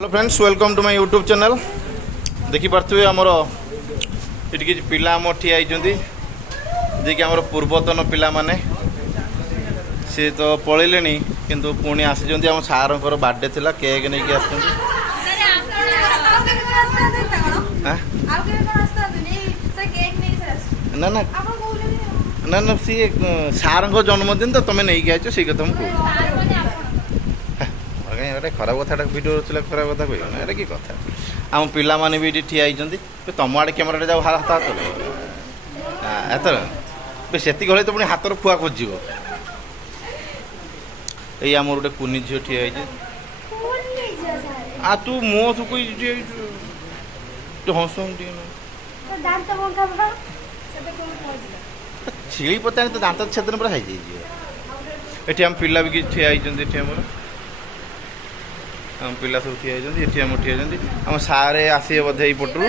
Hello friends, welcome to my YouTube channel. देखिपे आमर ये किसी पिला आम ठिया जी कि आमर पूर्वतन पिला माने सी तो पलैले किंतु पुणी आसी आम सार बर्थडे थिला केक नहीं कि आस ना ना ना ना सी सार जन्मदिन तो तुम नहीं आइछ सी कथा मुझे खराब कथा भिडियो रचला खराब कथा कह कि कथा आम पिला माने भी ठिया तुम आड़े कैमेरा जाओ हाथ हाथ एथर से तो पुणी हाथ फुआ खोज ये आम गोटे कुनी झील ठिया आ तू मो सुख हस छिड़ी पता तो दांत छेदन पूरा ये आम पिला भी ठिया आमर आम पिला सब ठिया ये आम ठिया आम सारे आसवे बोधे पटू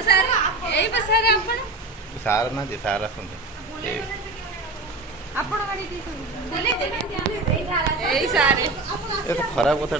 सार ना सार आसते तो खराब कथा